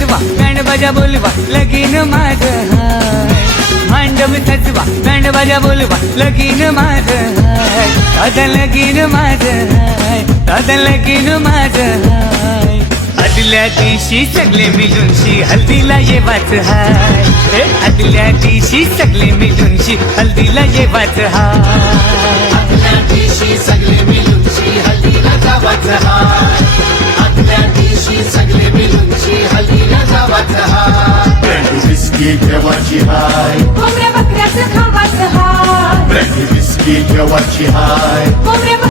सजवा band बाजा बोलवा लगीन माझं हाय मांडव सजवा बँड बाजा बोलवा लगीन माझं हाय दादा लगीन माझं हाय दादा लगीन माझं हाय आदल्या दिवशी सगळे मिळूनशी हल्दीला येवाच हाय आदल्या दिवशी सगळे मिळूनशी हल्दीला येवाच हाय आदल्या दिवशी सगळे